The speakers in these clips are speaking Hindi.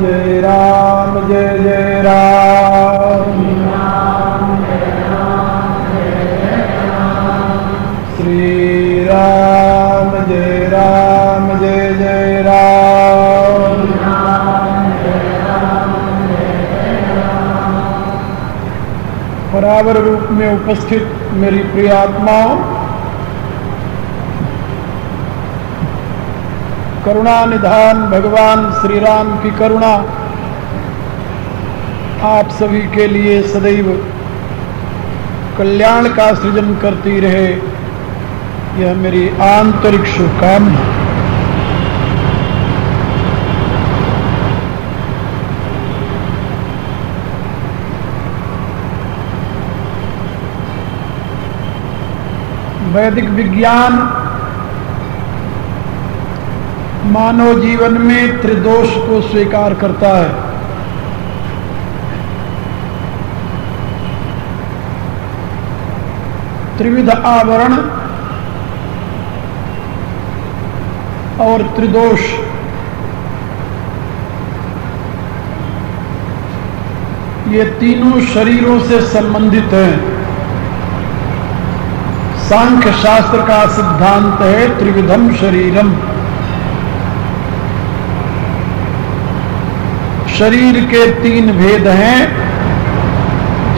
जय राम जय जय राम। श्री राम जय जय राम। बराबर रूप में उपस्थित मेरी प्रिय आत्माओं, करुणा निधान भगवान श्री राम की करुणा आप सभी के लिए सदैव कल्याण का सृजन करती रहे, यह मेरी आंतरिक शुभकामना। वैदिक विज्ञान मानव जीवन में त्रिदोष को स्वीकार करता है। त्रिविध आवरण और त्रिदोष ये तीनों शरीरों से संबंधित हैं। सांख्य शास्त्र का सिद्धांत है त्रिविधम शरीरम। शरीर के तीन भेद हैं,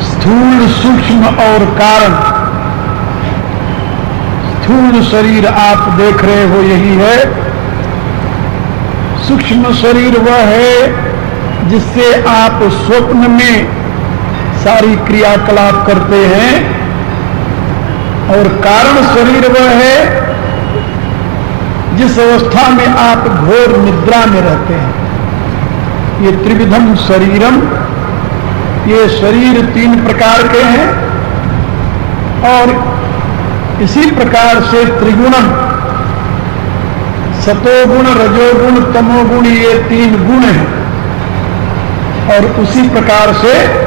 स्थूल, सूक्ष्म और कारण। स्थूल शरीर आप देख रहे हो यही है। सूक्ष्म शरीर वह है जिससे आप स्वप्न में सारी क्रियाकलाप करते हैं, और कारण शरीर वह है जिस अवस्था में आप घोर निद्रा में रहते हैं। ये त्रिविधम शरीरम, ये शरीर तीन प्रकार के हैं। और इसी प्रकार से त्रिगुणम, सतोगुण, रजोगुण, तमोगुण, ये तीन गुण हैं। और उसी प्रकार से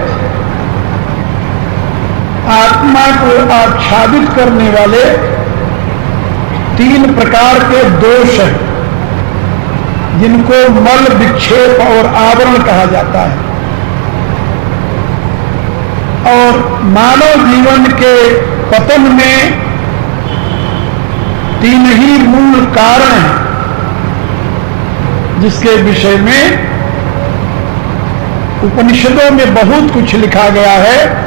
आत्मा को आच्छादित करने वाले तीन प्रकार के दोष हैं, जिनको मल, विक्षेप और आवरण कहा जाता है। और मानव जीवन के पतन में तीन ही मूल कारण हैं, जिसके विषय में उपनिषदों में बहुत कुछ लिखा गया है।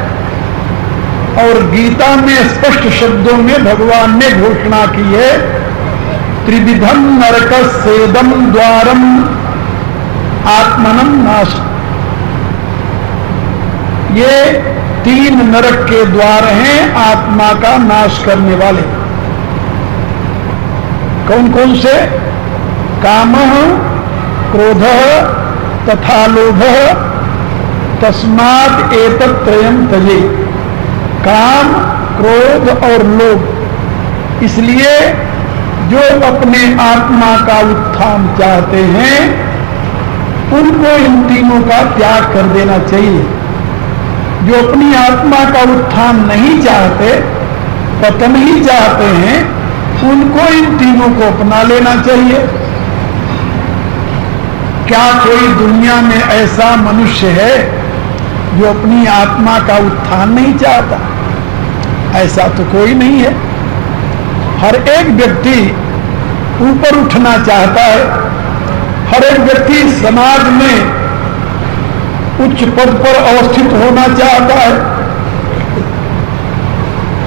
और गीता में स्पष्ट शब्दों में भगवान ने घोषणा की है, त्रिविधम नरकस्येदम द्वारम आत्मनम नाश। ये तीन नरक के द्वार हैं आत्मा का नाश करने वाले। कौन कौन से? कामः, क्रोधः तथा लोभः, तस्मात् एतत् त्रयम् त्यजे। काम, क्रोध और लोभ। इसलिए जो अपने आत्मा का उत्थान चाहते हैं, उनको इन तीनों का त्याग कर देना चाहिए। जो अपनी आत्मा का उत्थान नहीं चाहते, पतन ही चाहते हैं, उनको इन तीनों को अपना लेना चाहिए। क्या कोई दुनिया में ऐसा मनुष्य है जो अपनी आत्मा का उत्थान नहीं चाहता? ऐसा तो कोई नहीं है। हर एक व्यक्ति ऊपर उठना चाहता है। हर एक व्यक्ति समाज में उच्च पद पर अवस्थित होना चाहता है।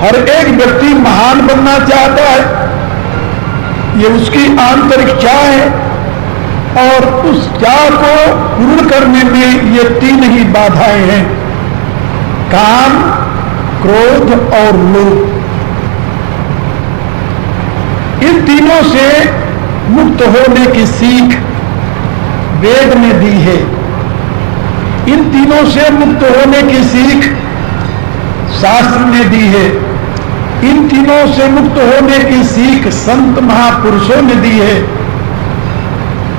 हर एक व्यक्ति महान बनना चाहता है। ये उसकी आंतरिक चाह है। और उस चाह को पूर्ण करने में ये तीन ही बाधाएं हैं, काम, क्रोध और लोभ। इन तीनों से मुक्त होने की सीख वेद ने दी है। इन तीनों से मुक्त होने की सीख शास्त्र ने दी है। इन तीनों से मुक्त होने की सीख संत महापुरुषों ने दी है।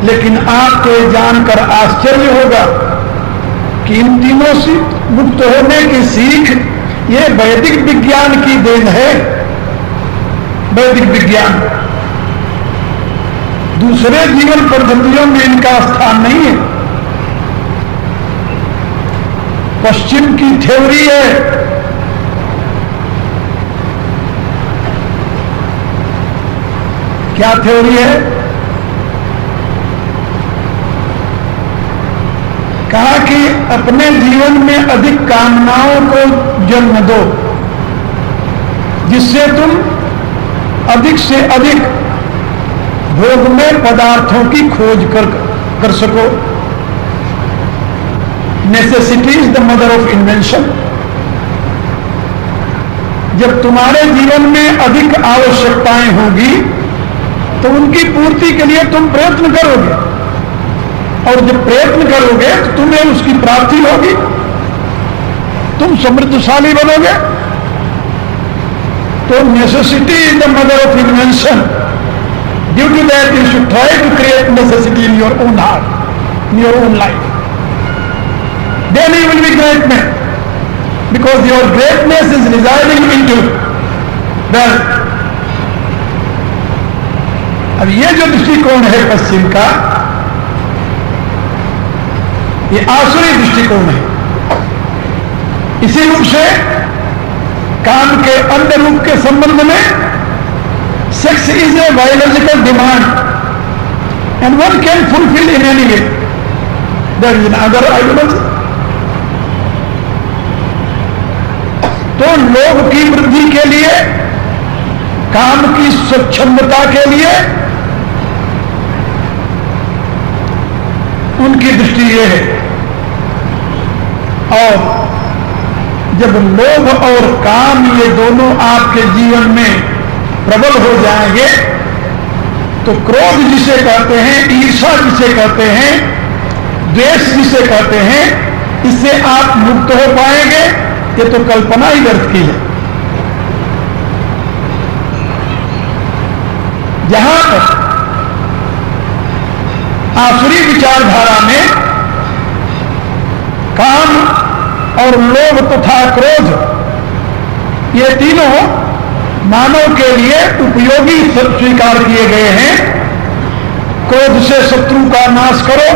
लेकिन आपको ये जानकर आश्चर्य होगा कि इन तीनों से मुक्त होने की सीख ये वैदिक विज्ञान की देन है। वैदिक विज्ञान, दूसरे जीवन पद्धतियों में इनका स्थान नहीं है। पश्चिम की थ्योरी है। क्या थ्योरी है? कहा कि अपने जीवन में अधिक कामनाओं को जन्म दो, जिससे तुम अधिक से अधिक भोगमय पदार्थों की खोज कर सको। Necessity is the mother of invention. जब तुम्हारे जीवन में अधिक आवश्यकताएं होगी तो उनकी पूर्ति के लिए तुम प्रयत्न करोगे, और जब प्रयत्न करोगे तो तुम्हें उसकी प्राप्ति होगी, तुम समृद्धशाली बनोगे। तो necessity is the mother of invention. Due to that you should try to create necessity in your own heart, in your own life. Then you will be great man, because your greatness is residing in to wealth. अब ये जो दृष्टिकोण है पश्चिम का, ये आसुरी दृष्टिकोण है। इसी रूप से काम के अन्य रूप के संबंध में sex is a biological demand and one can fulfil in any way. There is other ideology. तो लोभ की वृद्धि के लिए, काम की स्वच्छंदता के लिए उनकी दृष्टि ये है। और जब लोभ और काम ये दोनों आपके जीवन में प्रबल हो जाएंगे तो क्रोध जिसे कहते हैं, ईर्ष्या जिसे कहते हैं, द्वेष जिसे कहते हैं, इससे आप मुक्त हो पाएंगे। ये तो कल्पना ही व्यर्थ की है। जहां पर आसुरी विचारधारा में काम और लोभ तथा क्रोध, ये तीनों मानव के लिए उपयोगी स्वीकार किए गए हैं। क्रोध से शत्रु का नाश करो,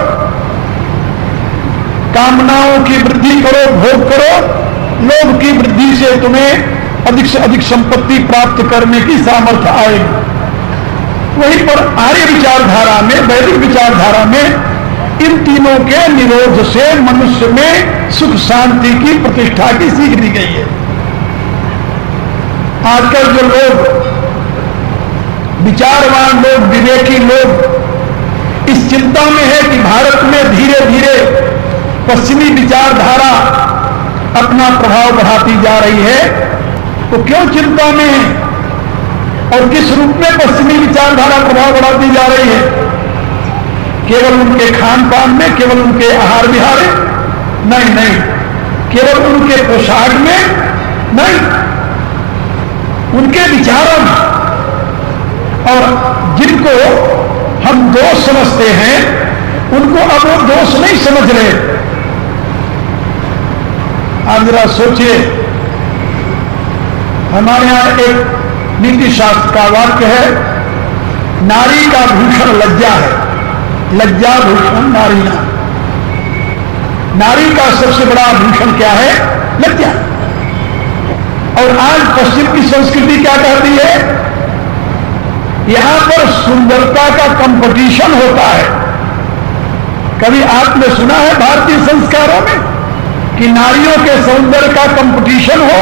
कामनाओं की वृद्धि करो, भोग करो। लोभ की वृद्धि से तुम्हें अधिक से अधिक संपत्ति प्राप्त करने की सामर्थ्य आएगी। वहीं पर आर्य विचारधारा में, वैदिक विचारधारा में इन तीनों के निरोध से मनुष्य में सुख शांति की प्रतिष्ठा की सीख दी गई है। आजकल जो लोग, विचारवान लोग, विवेकी लोग इस चिंता में है कि भारत में धीरे धीरे पश्चिमी विचारधारा अपना प्रभाव बढ़ाती जा रही है, तो क्यों चिंता में है और किस रूप में पश्चिमी विचारधारा प्रभाव बढ़ाती जा रही है? केवल उनके खान पान में, केवल उनके आहार विहार में नहीं, केवल उनके पोशाक में नहीं, उनके विचारों में। और जिनको हम दोष समझते हैं उनको अब वो दोष नहीं समझ रहे। आप जरा सोचिए, हमारे यहां एक नीति शास्त्र का वाक्य है, नारी का भूषण लज्जा है, लज्जा भूषण नारी ना। नारी का सबसे बड़ा भूषण क्या है? लज्जा। और आज पश्चिम की संस्कृति क्या कहती है? यहां पर सुंदरता का कंपटीशन होता है। कभी आपने सुना है भारतीय संस्कारों में कि नारियों के सौंदर्य का कंपटीशन हो,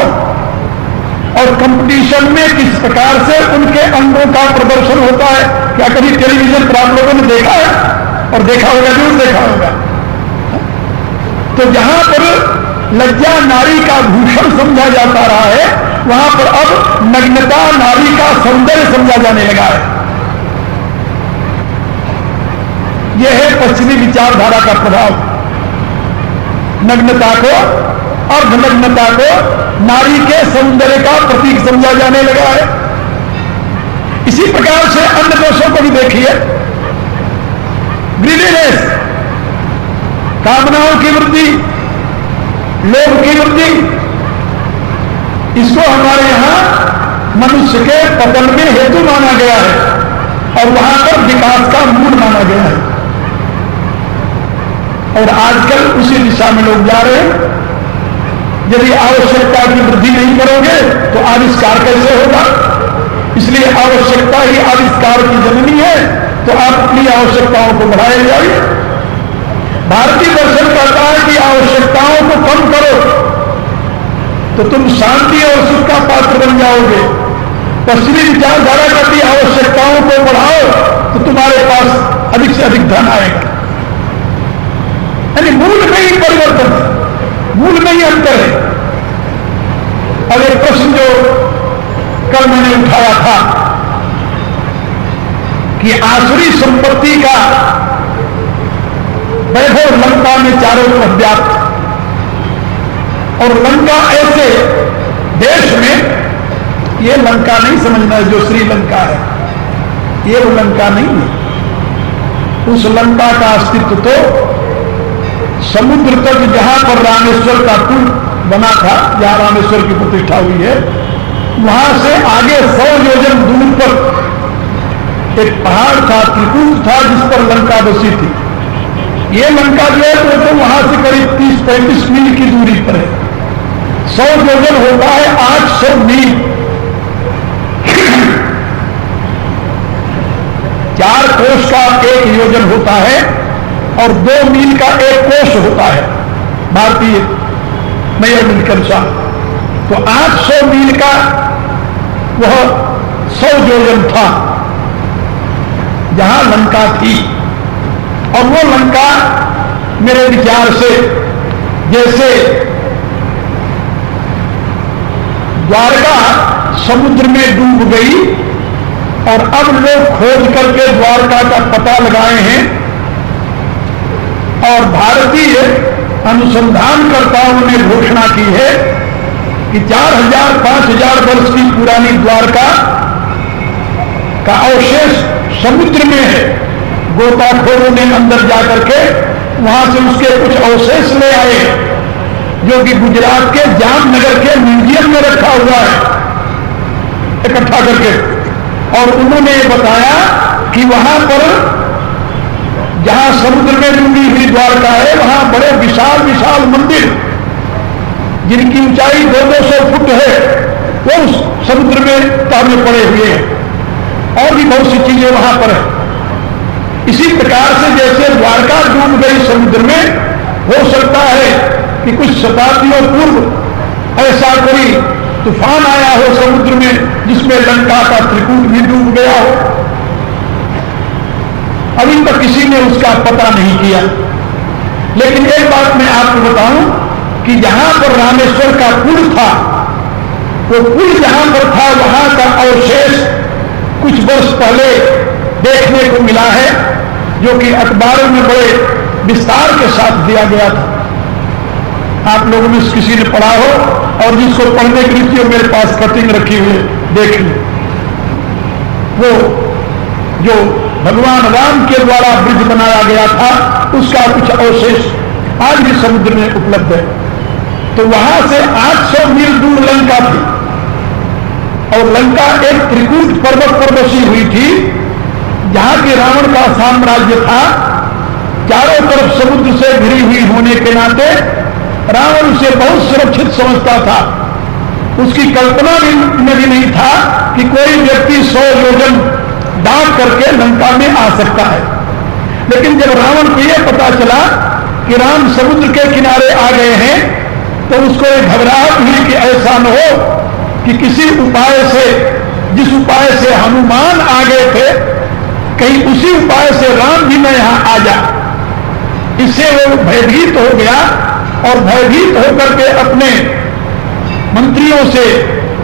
और कंपटीशन में किस प्रकार से उनके अंगों का प्रदर्शन होता है? क्या कभी टेलीविजन पर आप लोगों ने देखा है? और देखा होगा, जरूर देखा होगा। तो जहां पर लज्जा नारी का भूषण समझा जाता रहा है, वहां पर अब नग्नता नारी का सौंदर्य समझा जाने लगा है। यह है पश्चिमी विचारधारा का प्रभाव। नग्नता को, अर्धनग्नता को नारी के सौंदर्य का प्रतीक समझा जाने लगा है। इसी प्रकार से अन्य दोषों को भी देखिए। ग्रीडीनेस, कामनाओं की वृद्धि, लोभ की वृद्धि, इसको हमारे यहां मनुष्य के पतन में हेतु माना गया है और वहां पर विकास का मूल माना गया है। और आजकल उसी दिशा में लोग जा रहे हैं। यदि आवश्यकता की वृद्धि नहीं करोगे तो आविष्कार कैसे होगा? इसलिए आवश्यकता ही आविष्कार की जननी है, तो आप अपनी आवश्यकताओं को बढ़ाए जाइए। भारतीय दर्शन कहता है कि आवश्यकताओं को कम करो तो तुम शांति और सुख का पात्र बन जाओगे। पश्चिमी विचारधारा कहती आवश्यकताओं को बढ़ाओ तो तुम्हारे पास अधिक से अधिक धन आएगा। यानी मूल में ही परिवर्तन है, मूल में ही अंतर है। अब एक प्रश्न जो कल मैंने उठाया था कि आसुरी संपत्ति का वैभव लंका में चारों तरफ व्याप्त, और लंका ऐसे देश में, ये लंका नहीं समझना जो श्रीलंका है, ये वो लंका नहीं है। उस लंका का अस्तित्व तो समुद्र तक जहां पर रामेश्वर का पुल बना था, जहां रामेश्वर की प्रतिष्ठा हुई है, वहां से आगे 100 योजन दूर पर एक पहाड़ था, त्रिकुट था, जिस पर लंका बसी थी। ये लंका जो है तो वहां से करीब 30-35 मील की दूरी पर है। 100 योजन होता है 800 मील। 4 कोष का 1 योजन होता है और 2 मील का 1 कोष होता है भारतीय मेजरमेंट के अनुसार। तो 800 मील का वह 100 योजन था जहां लंका थी। और वो लंका मेरे विचार से जैसे द्वारका समुद्र में डूब गई और अब लोग खोज करके द्वारका का पता लगाए हैं, और भारतीय अनुसंधानकर्ताओं ने घोषणा की है कि 4000-5000 वर्ष की पुरानी द्वारका का अवशेष समुद्र में है। गोताखोरों ने अंदर जाकर के वहां से उसके कुछ अवशेष ले आए, जो कि गुजरात के जामनगर के म्यूजियम में रखा हुआ है इकट्ठा करके। और उन्होंने ये बताया कि वहां पर जहां समुद्र में डूबी हुई द्वारका है, वहां बड़े विशाल विशाल मंदिर जिनकी ऊंचाई 200-200 फुट है, वो उस समुद्र में ताबे पड़े हुए हैं। और भी बहुत सी चीजें वहां पर है। इसी प्रकार से जैसे द्वारका डूब गई समुद्र में, हो सकता है कि कुछ शताब्दियों पूर्व ऐसा कोई तूफान आया हो समुद्र में जिसमें लंका का त्रिकूट भी डूब गया हो। अभी तक किसी ने उसका पता नहीं किया। लेकिन एक बात मैं आपको बताऊं कि जहां पर रामेश्वर का पुल था, वो पुल जहां पर था वहां का अवशेष कुछ वर्ष पहले देखने को मिला है, जो कि अखबारों में बड़े विस्तार के साथ दिया गया था। आप लोगों में किसी ने पढ़ा हो, और जिसको पढ़ने की रुचि हो मेरे पास कटिंग रखी हुई देख लो। वो जो भगवान राम के द्वारा ब्रिज बनाया गया था, उसका कुछ अवशेष आज भी समुद्र में उपलब्ध है। तो वहां से 800 मील दूर लंका थी, और लंका एक त्रिकूट पर्वत पर बसी हुई थी, जहां के रावण का साम्राज्य था। चारों तरफ समुद्र से घिरी हुई होने के नाते रावण उसे बहुत सुरक्षित समझता था। उसकी कल्पना में भी नहीं था कि कोई व्यक्ति 100 योजन दांत करके लंका में आ सकता है। लेकिन जब रावण को यह पता चला कि राम समुद्र के किनारे आ गए हैं, तो उसको एक घबराहट हुई कि ऐसा न हो कि किसी उपाय से, जिस उपाय से हनुमान आ गए थे, कहीं उसी उपाय से राम भी न यहां आ जाए। इससे वो भयभीत हो गया, और भयभीत होकर के अपने मंत्रियों से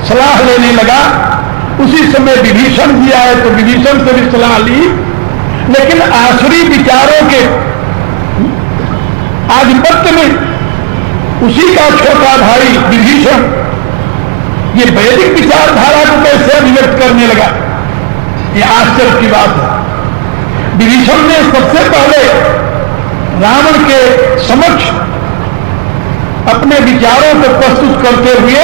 सलाह लेने लगा। उसी समय विभीषण भी आए, तो विभीषण से भी सलाह ली। लेकिन आसुरी विचारों के आधिपत्य में उसी का छोटा भाई विभीषण ये वैदिक विचारधारा को कैसे अभिव्यक्त करने लगा, ये आश्चर्य की बात है। विभीषण ने सबसे पहले रावण के समक्ष अपने विचारों को प्रस्तुत करते हुए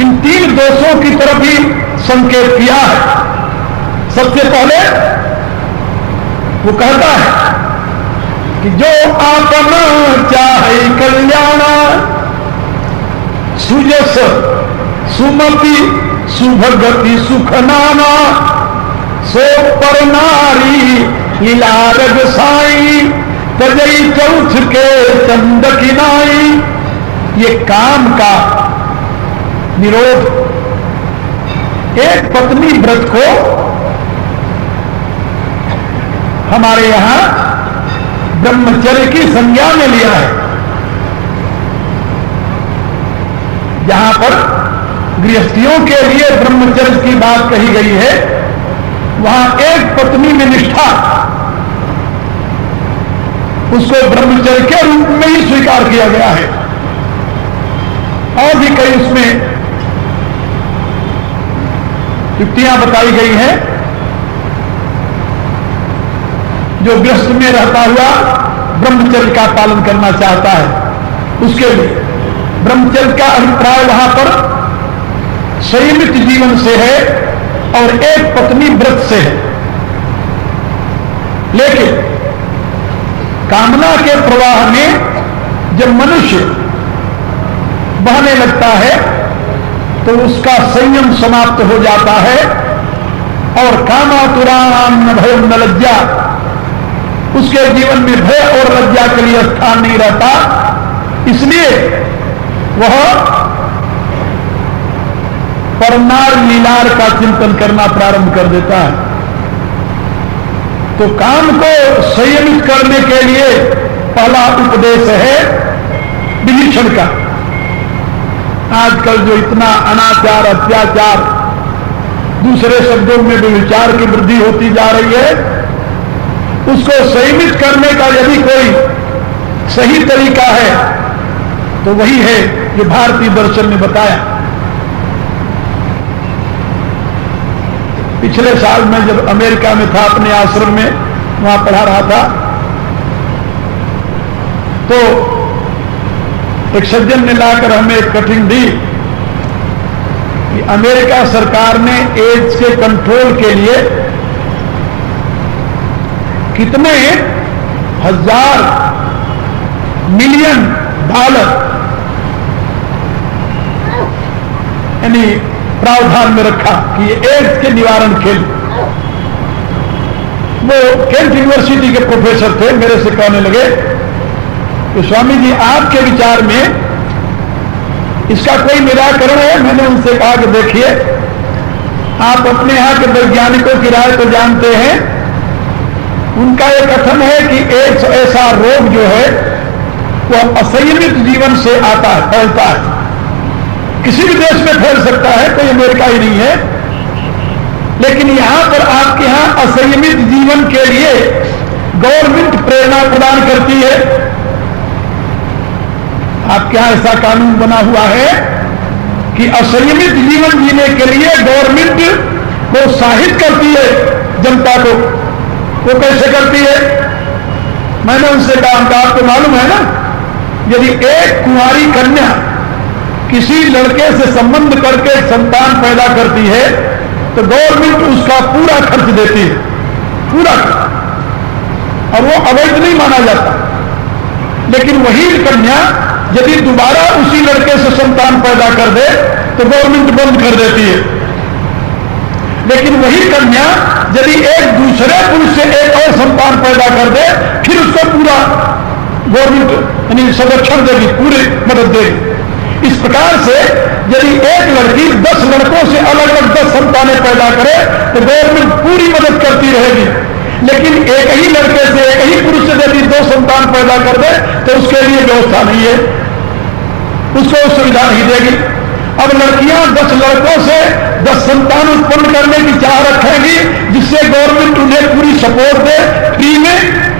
इन 3 दोषों की तरफ ही संकेत किया है। सबसे पहले वो कहता है कि जो आपना चाहे कल्याण, सुजस सुमति सुभगति सुख नाना, सो पर नारी लीलारग साई, तजई चौथ के चंद किनाई। ये काम का निरोध एक पत्नी व्रत को हमारे यहां ब्रह्मचर्य की संज्ञा में लिया है। जहां पर गृहस्थियों के लिए ब्रह्मचर्य की बात कही गई है, वहां एक पत्नी में निष्ठा उसको ब्रह्मचर्य के रूप में ही स्वीकार किया गया है। और भी कई उसमें युक्तियां बताई गई हैं। जो गृहस्थ में रहता हुआ ब्रह्मचर्य का पालन करना चाहता है, उसके लिए ब्रह्मचर्य का अभिप्राय वहां पर संयमित जीवन से है और एक पत्नी व्रत से है। लेकिन कामना के प्रवाह में जब मनुष्य बहने लगता है तो उसका संयम समाप्त हो जाता है और कामातुराम न भय न लज्जा, उसके जीवन में भय और लज्जा के लिए स्थान नहीं रहता। इसलिए वह परनार लीलार का चिंतन करना प्रारंभ कर देता है। तो काम को संयमित करने के लिए पहला उपदेश है विभीषण का। आजकल जो इतना अनाचार अत्याचार, दूसरे शब्दों में व्यभिचार की वृद्धि होती जा रही है, उसको संयमित करने का यदि कोई सही तरीका है तो वही है जो भारतीय दर्शन ने बताया। पिछले साल मैं जब अमेरिका में था, अपने आश्रम में वहां पढ़ा रहा था, तो एक सज्जन ने लाकर हमें एक कठिन दी कि अमेरिका सरकार ने एड्स के कंट्रोल के लिए कितने हजार मिलियन डॉलर यानी प्रावधान में रखा कि ये एड्स के निवारण के लिए। वो केंट यूनिवर्सिटी के प्रोफेसर थे, मेरे से कहने लगे तो स्वामी जी आपके विचार में इसका कोई निराकरण है? मैंने उनसे कहा कि देखिए, आप अपने यहां के वैज्ञानिकों की राय तो जानते हैं। उनका यह कथन है कि एड्स ऐसा रोग जो है वह असंयमित जीवन से आता है, फैलता है। किसी भी देश में फैल सकता है, कोई अमेरिका ही नहीं है। लेकिन यहां पर आपके यहां असंयमित जीवन के लिए गवर्नमेंट प्रेरणा प्रदान करती है। आपके यहां ऐसा कानून बना हुआ है कि असंयमित जीवन जीने के लिए गवर्नमेंट प्रोत्साहित करती है जनता को। वो कैसे करती है? मैंने उनसे कहा, आपको मालूम है ना, यदि एक कुंवारी कन्या किसी लड़के से संबंध करके संतान पैदा करती है तो गवर्नमेंट उसका पूरा खर्च देती है, पूरा खर्च, और वो अवैध नहीं माना जाता। लेकिन वही कन्या यदि दोबारा उसी लड़के से संतान पैदा कर दे तो गवर्नमेंट बंद कर देती है। लेकिन वही कन्या यदि एक दूसरे पुरुष से एक और संतान पैदा कर दे, फिर उसको पूरा गवर्नमेंट यानी संरक्षण देगी, पूरी मदद देगी। इस प्रकार से यदि एक लड़की 10 लड़कों से अलग अलग 10 संतानें पैदा करे तो गवर्नमेंट पूरी मदद करती रहेगी। लेकिन एक ही लड़के से, एक ही पुरुष से यदि 2 संतान पैदा कर दे तो उसके लिए व्यवस्था नहीं है, उसको सुविधा नहीं देगी। अब लड़कियां 10 लड़कों से 10 संतान उत्पन्न करने की चाह रखेंगी, जिससे गवर्नमेंट उन्हें पूरी सपोर्ट दे फ्री में,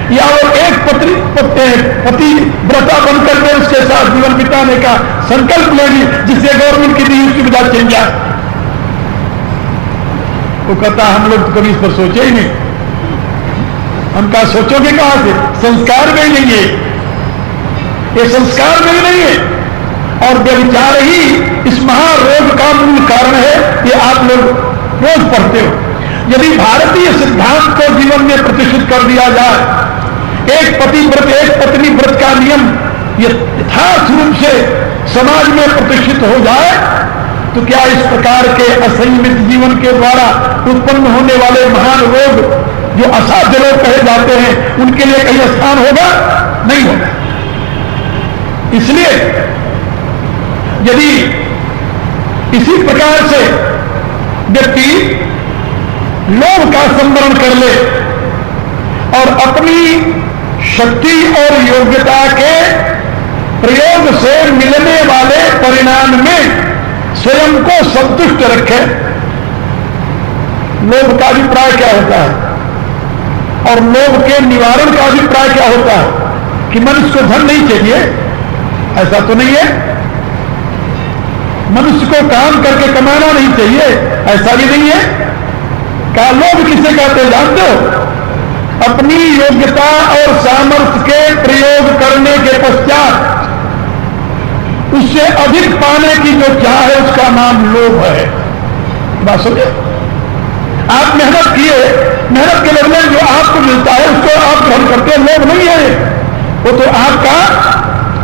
या वो एक पति व्रता बनकर के उसके साथ जीवन बिताने का संकल्प लेगी, जिससे गवर्नमेंट की दी सुविधा चल जाए। वो कहता हम लोग तो कभी इस पर सोचे ही नहीं। हम कहा सोचोगे कहां से? संस्कार में ही नहीं है, ये संस्कार में ही नहीं है। और व्यभिचार ही इस महारोग का मूल कारण है, ये आप लोग रोज पढ़ते हो। यदि भारतीय सिद्धांत को जीवन में प्रतिष्ठित कर दिया जाए, एक पति व्रत एक पत्नी व्रत का नियम यथार्थ रूप से समाज में प्रतिष्ठित हो जाए, तो क्या इस प्रकार के असंयमित जीवन के द्वारा उत्पन्न होने वाले महान रोग जो असाध्य रोग कहे जाते हैं, उनके लिए कहीं स्थान होगा? नहीं होगा। इसलिए यदि इसी प्रकार से व्यक्ति लोभ का संवरण कर ले और अपनी शक्ति और योग्यता के प्रयोग से मिलने वाले परिणाम में स्वयं को संतुष्ट रखे। लोभ का अभिप्राय क्या होता है और लोभ के निवारण का अभिप्राय क्या होता है कि मनुष्य को धन नहीं चाहिए, ऐसा तो नहीं है। मनुष्य को काम करके कमाना नहीं चाहिए, ऐसा भी नहीं है। क्या लोभ किसे कहते हैं जानते हो? अपनी योग्यता और सामर्थ्य के प्रयोग करने के पश्चात उससे अधिक पाने की जो चाह है, उसका नाम लोभ है। बात समझे? आप मेहनत किए, मेहनत के बदले जो आपको मिलता है उसको आप ग्रहण करते हैं, लोभ नहीं है। वो तो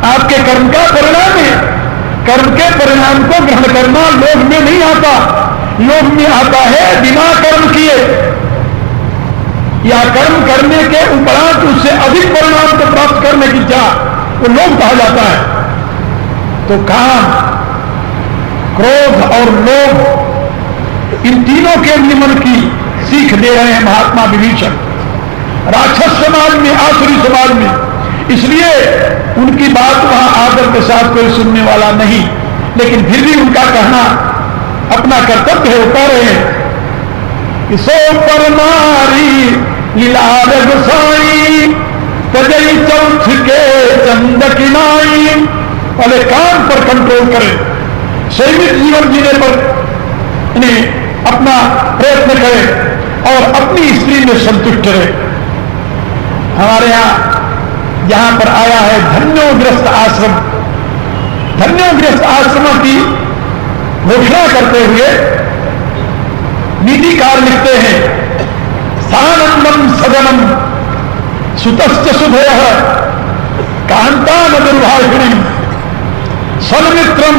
आपके कर्म का परिणाम है। कर्म के परिणाम को ग्रहण करना लोभ में नहीं आता। लोभ में आता है बिना कर्म किए या कर्म करने के उपरांत उससे अधिक परिणाम को प्राप्त करने की चाह, वो लोभ कहा जाता है। तो काम, क्रोध और लोभ, इन तीनों के नियमन की सीख दे रहे हैं महात्मा विभीषण राक्षस समाज में, आसुरी समाज में। इसलिए उनकी बात वहां आदर के साथ कोई सुनने वाला नहीं, लेकिन फिर भी उनका कहना अपना कर्तव्य है, वो कह रहे हैं कि सो पर नारी लीलार गोसाई तजई चौथ के चंद किनाई। पहले काम पर कंट्रोल करें, संयमित जीवन जीने पर इन्हें अपना प्रयत्न करें और अपनी स्त्री में संतुष्ट रहे। हमारे यहां जहां पर आया है धन्योग्रस्त आश्रम, धन्योग्रस्त आश्रमों की घोषणा करते हुए नीतिकार लिखते हैं, सानंदम सदनम सुतश्च सुधय कांता न दुर्भाषिणी सन्मित्रम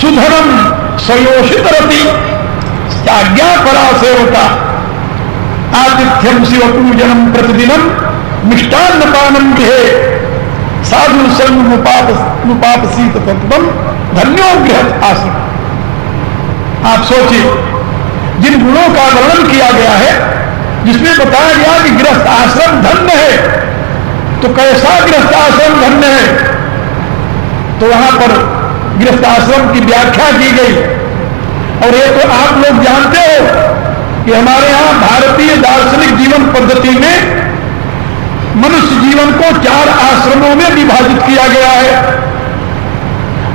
सुधनम सयोषित रति त्याज्ञा परा सेवका आतिथ्यम शिव पूजनम प्रतिदिनम मिष्टान्न पानम गृहे साधु संग मुपापसीत तत्वम धन्योग्रह आश्रम। आप सोचिए, जिन गुणों का वर्णन किया गया है, जिसमें बताया गया कि गृहस्थ आश्रम धन्य है, तो कैसा गृहस्थ आश्रम धन्य है? तो वहां पर गृहस्थ आश्रम की व्याख्या की गई। और ये तो आप लोग जानते हो कि हमारे यहां भारतीय दार्शनिक जीवन पद्धति में मनुष्य जीवन को 4 आश्रमों में विभाजित किया गया है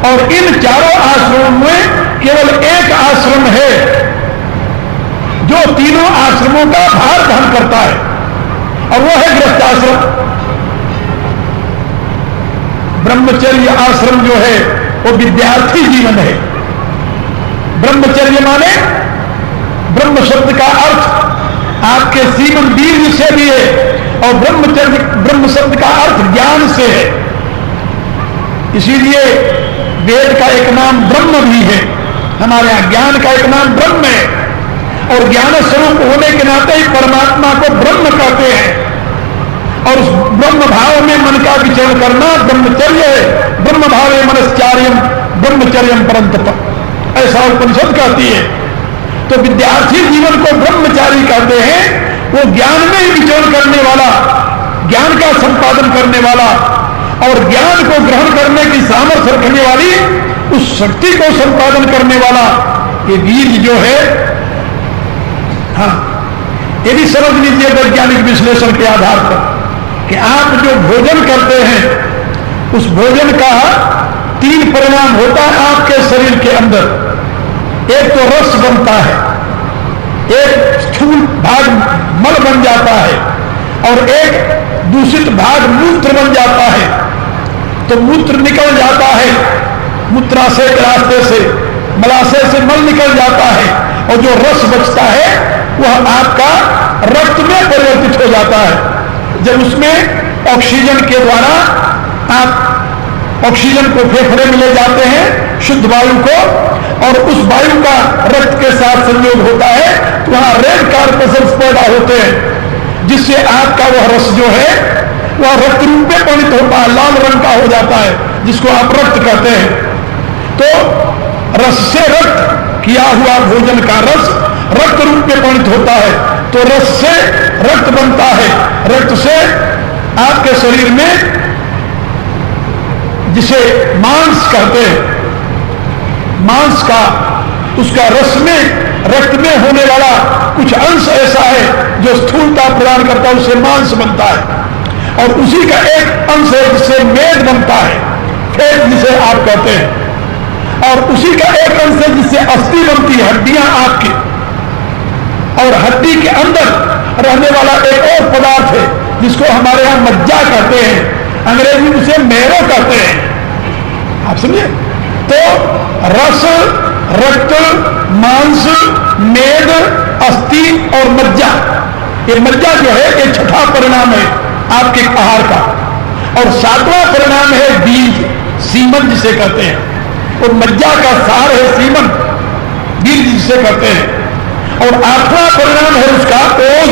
और इन चारों आश्रमों में केवल एक आश्रम है जो तीनों आश्रमों का भार वहन करता है, और वो है गृहस्थ आश्रम। ब्रह्मचर्य आश्रम जो है वो विद्यार्थी जीवन है। ब्रह्मचर्य माने, ब्रह्म शब्द का अर्थ आपके सीमन दीर्घ से भी है और ब्रह्मचर्य, ब्रह्म शब्द का अर्थ ज्ञान से है। इसीलिए वेद का एक नाम ब्रह्म भी है, हमारे यहां ज्ञान का एक नाम ब्रह्म है, और ज्ञान स्वरूप होने के नाते ही परमात्मा को ब्रह्म कहते हैं। और उस ब्रह्म भाव में मन का विचरण करना ब्रह्मचर्य है। ब्रह्म भाव मनश्चार्यम ब्रह्मचर्यम परंतप, ऐसा उपनिषद कहती है। तो विद्यार्थी जीवन को ब्रह्मचारी कहते हैं, वो ज्ञान में ही विचरण करने वाला, ज्ञान का संपादन करने वाला और ज्ञान को ग्रहण करने की सामर्थ्य रखने वाली, उस शक्ति को संपादन करने वाला ये बीज जो है, हाँ, ये भी समझ लीजिए वैज्ञानिक विश्लेषण के आधार पर कि आप जो भोजन करते हैं उस भोजन का 3 परिणाम होता है आपके शरीर के अंदर। एक तो रस बनता है, एक स्थूल भाग मल बन जाता है और एक दूषित भाग मूत्र बन जाता है। तो मूत्र निकल जाता है, मूत्राशय के रास्ते से, मलाशय से मल निकल जाता है और जो रस बचता है वह आपका रक्त में परिवर्तित हो जाता है। जब उसमें ऑक्सीजन के द्वारा आप ऑक्सीजन को फेफड़े में ले जाते हैं, शुद्ध वायु को, और उस वायु का रक्त के साथ संयोग होता है तो वहां रेड कार्पस्कल्स पैदा होते हैं, जिससे आग का वह रस जो है वह रक्त रूप में परिणत होता है, लाल रंग का हो जाता है, जिसको आप रक्त कहते हैं। तो रस से रक्त किया हुआ भोजन का रस रक्त रूप में परिणत होता है, तो रस से रक्त बनता है, रक्त से आपके शरीर में जिसे मांस कहते हैं, मांस का उसका रस में रक्त में होने वाला कुछ अंश ऐसा है जो स्थूलता प्रदान करता है, उससे मांस बनता है। और उसी का एक अंश है जिससे मेद बनता है, फेट जिसे आप कहते हैं, और उसी का एक अंश है जिससे अस्थि बनती है, हड्डियां आपकी, और हड्डी के अंदर रहने वाला एक और पदार्थ है जिसको हमारे यहां मज्जा कहते हैं, अंग्रेजी में उसे मेरो कहते हैं। आप समझे? तो रस, रक्त, मांस, मेद, अस्थि और मज्जा, ये मज्जा जो है ये छठा परिणाम है आपके आहार का, और सातवां परिणाम है बीज, सीमन जिसे कहते हैं। और मज्जा का सार है सीमन, बीज जिसे कहते हैं। और आठवां परिणाम है उसका ओज,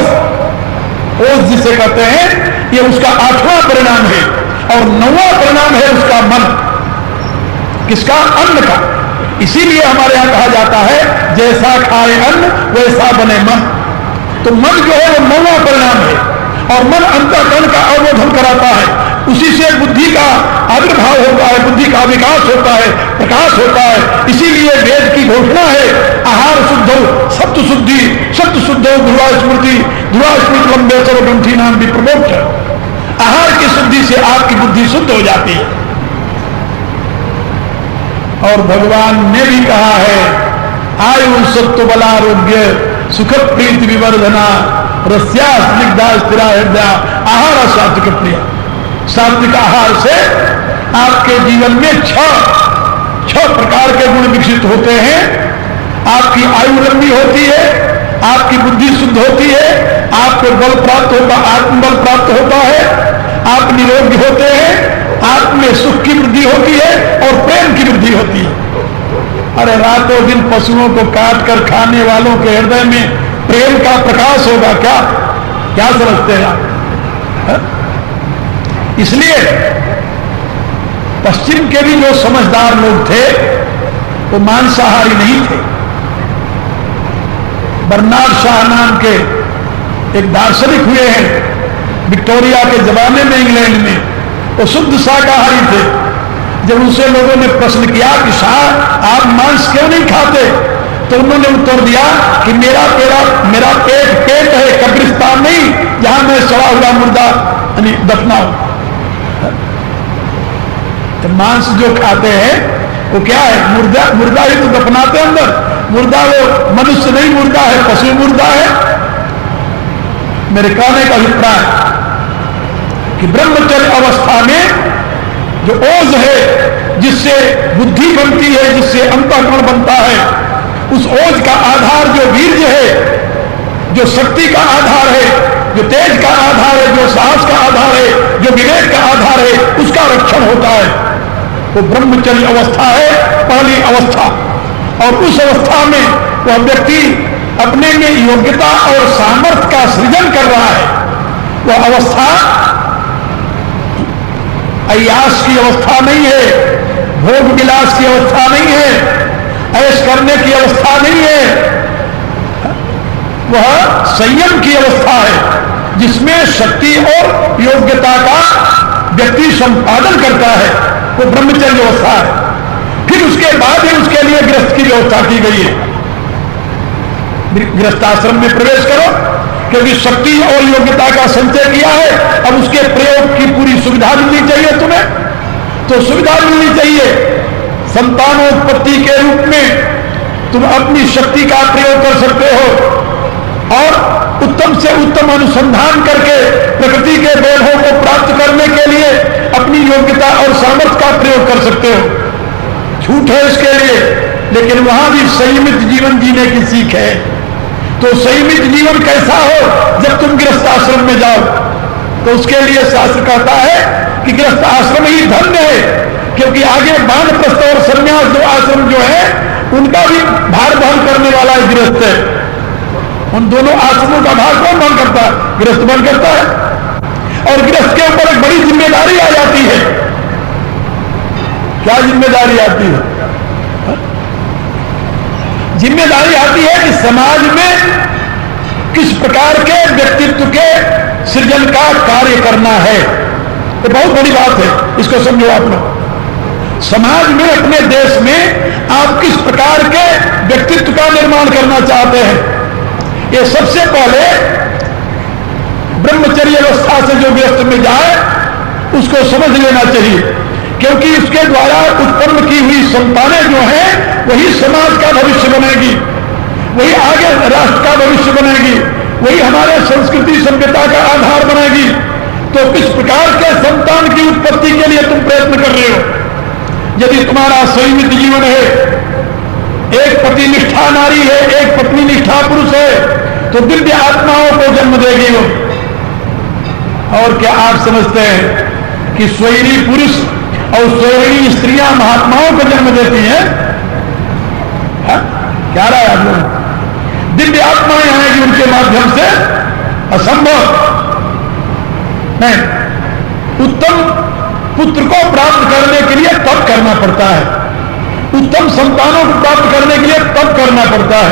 ओज जिसे कहते हैं, ये उसका आठवां परिणाम है। और नौवां परिणाम है उसका मन, किसका? अन्न का। इसीलिए हमारे यहां कहा जाता है जैसा खाए अन्न वैसा बने मन। तो मन जो है वो नौवां परिणाम है, और मन अंतःकरण का अवबोधन कराता है, उसी से बुद्धि का आविर्भाव होता है, बुद्धि का विकास होता है, प्रकाश होता है। इसीलिए वेद की घोषणा है आहार शुद्ध हो सत्य शुद्धि, सत्य शुद्ध हो ध्रुवा स्मृति, ध्रुवा स्मृति लंबे सर्वग्रंथि नाम भी प्रमोक्ष। आहार की शुद्धि से आपकी बुद्धि शुद्ध हो जाती है। और भगवान ने भी कहा है आयु सत्व बलारोग्य सुख प्रीति विवर्धना रस्या स्निग्धा स्थिरा हृदया आहार सात्विक प्रिय। सात्विक आहार से आपके जीवन में छह प्रकार के गुण विकसित होते हैं। आपकी आयु लंबी होती है, आपकी बुद्धि शुद्ध होती है, आपको बल प्राप्त होता, आत्मबल प्राप्त होता है, आप निरोगी होते हैं, आप में सुख की वृद्धि होती है और प्रेम की वृद्धि होती है। अरे रातों दिन पशुओं को काट कर खाने वालों के हृदय में प्रेम का प्रकाश होगा क्या? क्या समझते हैं आप? इसलिए पश्चिम के भी जो समझदार लोग थे वो मांसाहारी नहीं थे। बर्नार्ड शाह नाम के एक दार्शनिक हुए हैं विक्टोरिया के जमाने में इंग्लैंड में, वो शुद्ध शाकाहारी थे। जब उनसे लोगों ने प्रश्न किया कि शाह आप मांस क्यों नहीं खाते, तो उन्होंने उत्तर दिया कि मेरा पेट है, कब्रिस्तान नहीं जहां मैं सड़ा हुआ मुर्दा दफनाऊं। तो मांस जो खाते हैं वो क्या है? मुर्दा ही तो दफनाते अंदर। मुर्दा वो मनुष्य नहीं मुर्दा है, पशु मुर्दा है। मेरे कहने का अभिप्राय कि ब्रह्मचर्य अवस्था में जो ओज है जिससे बुद्धि बनती है, जिससे अंतःकरण बनता है, उस ओज का आधार जो वीर्य है, जो शक्ति का आधार है, जो तेज का आधार है, जो साहस का आधार है, जो विवेक का आधार है, उसका रक्षण होता है। वो ब्रह्मचर्य अवस्था है, पहली अवस्था। और उस अवस्था में वह व्यक्ति अपने में योग्यता और सामर्थ्य का सृजन कर रहा है। वह अवस्था अय्यास की अवस्था नहीं है, भोग विलास की अवस्था नहीं है, ऐश करने की अवस्था नहीं है। वह संयम की अवस्था है जिसमें शक्ति और योग्यता का व्यक्ति संपादन करता है। वो ब्रह्मचर्य अवस्था है। फिर उसके बाद ही उसके लिए गृहस्थ की व्यवस्था की गई है। गृहस्थाश्रम में प्रवेश करो, क्योंकि शक्ति और योग्यता का संचय किया है, अब उसके प्रयोग की पूरी सुविधा मिलनी चाहिए तुम्हें। तो सुविधा मिलनी चाहिए। संतानोत्पत्ति के रूप में तुम अपनी शक्ति का प्रयोग कर सकते हो और उत्तम से उत्तम अनुसंधान करके प्रकृति के वैभव को प्राप्त करने के लिए अपनी योग्यता और सामर्थ्य का प्रयोग कर सकते हो। छूट है इसके लिए, लेकिन वहां भी संयमित जीवन जीने की सीख है। तो संयमित जीवन कैसा हो? जब तुम गृहस्थ आश्रम में जाओ तो उसके लिए शास्त्र कहता है कि गृहस्थ आश्रम ही धन्य है। क्योंकि आगे वानप्रस्थ और संन्यास दो आश्रम जो है उनका भी भार वहन करने वाला है गृहस्थ है। उन दोनों आश्रमों का भार कौन वहन करता है? गृहस्थ वहन करता है। और गृहस्थ के ऊपर एक बड़ी जिम्मेदारी आ जाती है। क्या जिम्मेदारी आती है? जिम्मेदारी आती है कि समाज में किस प्रकार के व्यक्तित्व के सृजन का कार्य करना है। ये बहुत बड़ी बात है, इसको समझो आप लोग। समाज में, अपने देश में आप किस प्रकार के व्यक्तित्व का निर्माण करना चाहते हैं, ये सबसे पहले ब्रह्मचर्य अवस्था से जो व्यस्त में जाए उसको समझ लेना चाहिए, क्योंकि उसके द्वारा उत्पन्न की हुई संतानें जो हैं वही समाज का भविष्य बनेगी, वही आगे राष्ट्र का भविष्य बनेगी, वही हमारे संस्कृति सभ्यता का आधार बनेगी। तो किस प्रकार के संतान की उत्पत्ति के लिए तुम प्रयत्न कर रहे हो? यदि तुम्हारा संयमित जीवन है, एक पति निष्ठा नारी है, एक पत्नी निष्ठा पुरुष है, तो दिव्य आत्माओं को जन्म देगी वो। और क्या आप समझते हैं कि स्वैरी पुरुष और स्वैरी स्त्रियां महात्माओं को जन्म देती हैं? क्या रहा है आप लोग? दिव्य आत्माएं आएगी उनके माध्यम से? असंभव नहीं। उत्तम पुत्र को प्राप्त करने के लिए तप करना पड़ता है, उत्तम संतानों को प्राप्त करने के लिए तप करना पड़ता है।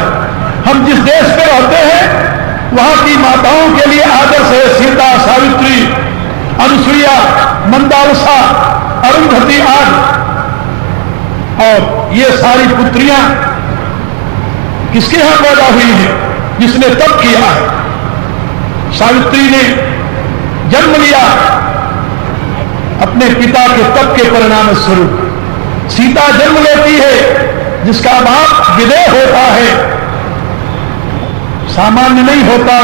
हम जिस देश में रहते हैं वहां की माताओं के लिए आदर्श है सीता, सावित्री, अनुसुईया, मंदावसा, अरुंधति आदि। और ये सारी पुत्रियां किसके यहां पैदा हुई हैं? जिसने तप किया है। सावित्री ने जन्म लिया अपने पिता के तप के परिणाम स्वरूप। सीता जन्म लेती है जिसका बाप विदेह होता है, सामान्य नहीं होता।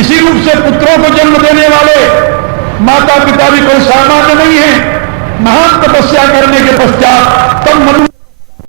इसी रूप से पुत्रों को जन्म देने वाले माता पिता भी कोई सामान्य नहीं है। महान तपस्या करने के पश्चात तब मनु